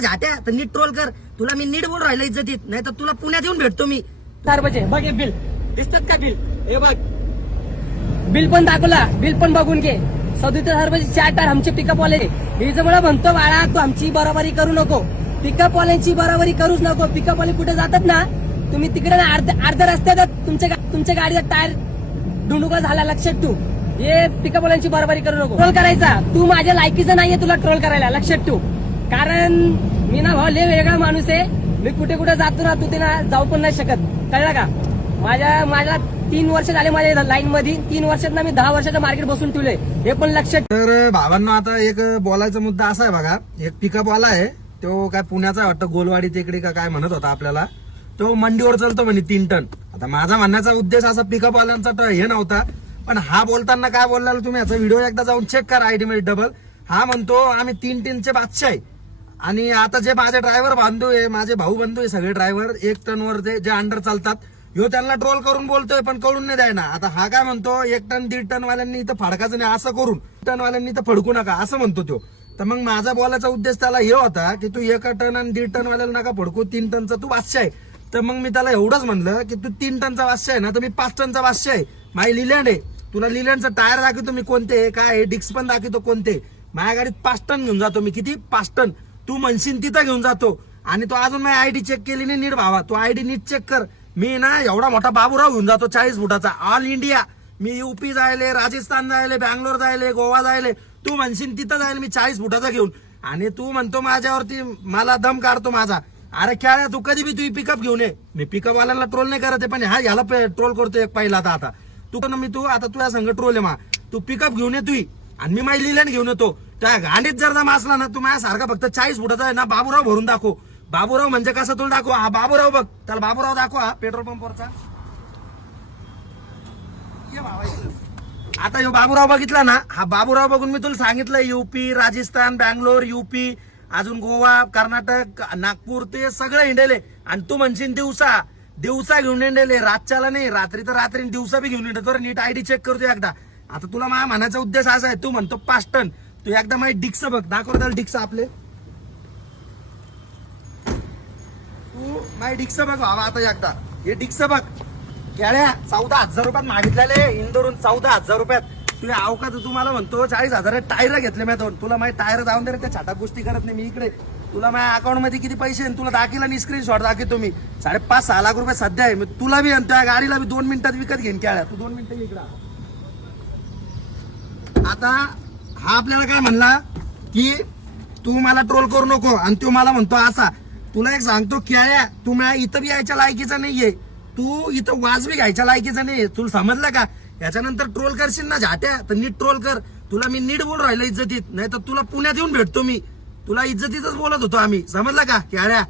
झाट्या तर नीट ट्रोल कर. तुला मी नीट बोल राहिलो इज्जतीत, नाही तर तुला पुण्यात येऊन भेटतो मी. बजे बघ हे बिल दिसतात का? बिल हे बघ, बिल पण दाखवला, बिल पण बघून घे. 37,000 रुपये 4 टायर आमचे पिकअप वाले. हे जर मला म्हणतो बाळा तू आमची बरोबरी करू नको, पिकअप वाल्यांची बरोबरी करूच नको. पिकअप वाले कुठे जातात ना, तुम्ही तिकडे ना अर्ध्या रस्त्यात तुमच्या गाडीचा टायर डुंडुका झाला, लक्षात ठेव. हे पिकअप वाल्यांची बरोबरी करू नको. ट्रोल करायचा तू माझ्या लायकीचं नाहीये तुला ट्रोल करायला, लक्षात ठेव. कारण मी ना भाऊ लय वेगळा माणूस आहे. मी कुठे कुठे जातो ना, तू ते ना जाऊ पण नाही शकत, कळलं का? माझ्या 3 वर्ष झाले माझ्या लाईन मध्ये. 3 वर्षात ना मी 10 वर्षाचं मार्केट बसून ठेवलंय, हे पण लक्षात. तर भावांना आता एक बोलायचा मुद्दा असा आहे बघा. एक पिकअप वाला आहे, तो काय पुण्याचा वाटतं, गोलवाडी तिकडे का काय म्हणत होता आपल्याला. तो मंडीवर चालतो म्हणे 3 टन. आता माझा म्हणण्याचा उद्देश असा पिकअप वाल्यांचा हे नव्हता, पण हा बोलताना काय बोलला तुम्ही याचा व्हिडिओ एकदा जाऊन चेक करा आयडी मध्ये डबल. हा म्हणतो आम्ही 3 टनचे बादशाह आहे. आणि आता जे माझे ड्रायव्हर बांधू आहे, माझे भाऊ बंधू आहे सगळे ड्रायव्हर 1 टन वर जे अंडर चालतात, ह्यो त्यांना ट्रोल करून बोलतोय पण कळून नाही द्याय ना. आता हा काय म्हणतो 1 टन 1.5 टन वाल्यांनी इथं फडकाचं नाही, असं करून टन वाल्यांनी इथं फडकू नका असं म्हणतो तो. तर मग माझा बोलायचा उद्देश त्याला हे होता की तू 1 टन आणि 1.5 टन वाल्याला नका फडकू, 3 टनचा तू बादशाह आहे. तर मग मी त्याला एवढंच म्हणलं की तू 3 टनचा बादशाह आहे ना, तर मी 5 टनचा बादशाह आहे. माझी लिलँड आहे, तुला लिलँडचं टायर दाखवतो मी कोणते, काय डिक्स पण दाखवतो कोणते. माझ्या गाडीत 5 टन घेऊन जातो मी. किती? 5 टन. तू म्हणशील तिथं घेऊन जातो. आणि तो अजून माझी आयडी चेक केली नाही नीट भावा, तो आयडी नीट चेक कर. मी ना एवढा मोठा बाबूराव घेऊन जातो 40 फुटाचा, ऑल इंडिया. मी यूपी जायले, राजस्थान जायले, बँगलोर जायले, गोवा जायले. तू म्हणशील तिथं जायला मी 40 फुटाचा घेऊन. आणि तू म्हणतो माझ्यावरती मला दम काढतो माझा. अरे खेळा, तू कधी बी तू पिकअप घेऊन ये. मी पिकअप वाल्याला ट्रोल नाही करत आहे, पण हा याला ट्रोल करतोय पहिला. आता तू पण तू आता तुझ्या संग ट्रोल आहे मा. तू पिकअप घेऊन ये तू, आणि मी माझी लिलँड घेऊन येतो. त्या गांडीत जर दम असला ना, तू माझ्यासारखा फक्त 40 फुटाचा आहे ना, बाबूराव भरून दाखव. बाबूराव म्हणजे कसं तुला दाखव. हा बाबूराव बघ, त्याला बाबूराव दाखव. हा पेट्रोल पंपवरचा आता ह्यो बाबूराव बघितला ना, हा बाबूराव बघून मी तुला सांगितलं यूपी, राजस्थान, बँगलोर, यूपी, अजून गोवा, कर्नाटक, नागपूर, ते सगळं हिंडेले. आणि तू म्हणशील दिवसा घेऊन हिंडेले, रातच्याला नाही. रात्री तर रात्री दिवसा बी घेऊन हिंडतो. नीट आयडी चेक करतो एकदा. आता तुला माझ्या म्हणायचा उद्देश असा आहे, तू म्हणतो 5 टन, तू एकदा माझी डिक्स बघ, दाखव त्याला डिक्स आपले. तू माझी डिक्स बघ बाबा आता एकदा. हे डिक्स बघ, खेळ्या 14,000 रुपयात मागितलेले इंदोरून, 14,000 रुपयात. तुझ्या अवकात तुम्हाला म्हणतो 40,000 टायर घेतले मी दोन. तुला माझे टायर जाऊन दे रे, त्या छाटात गोष्टी करत नाही मी इकडे. तुला माझ्या अकाउंट मध्ये किती पैसे आहे तुला दाखिला आणि स्क्रीनशॉट दाखवतो मी. 5.5-6 लाख रुपये सध्या आहे. तुला बी त्या गाडीला बी 2 मिनिटात विकत घेईन. खेळ्या तू 2 मिनिटं इकडे. आता हा आपल्याला काय म्हणला की तू मला ट्रोल करू नको, आणि तू मला म्हणतो असा. तुला एक सांगतो खेळ्या, तू माझ्या इथं बी यायच्या लायकीचा नाहीये, तू इथं वाज बी घ्यायच्या लायकीचा नाहीये. तुला समजलं का? याच्यानंतर ट्रोल करशील ना झाट्या, तर नीट ट्रोल कर. तुला मी नीट बोल राहिलो इज्जतीत, नाही तर तुला पुण्यात येऊन भेटतो मी. तुला इज्जतीतच बोलत होतो आम्ही, समजलं का खेळ्या?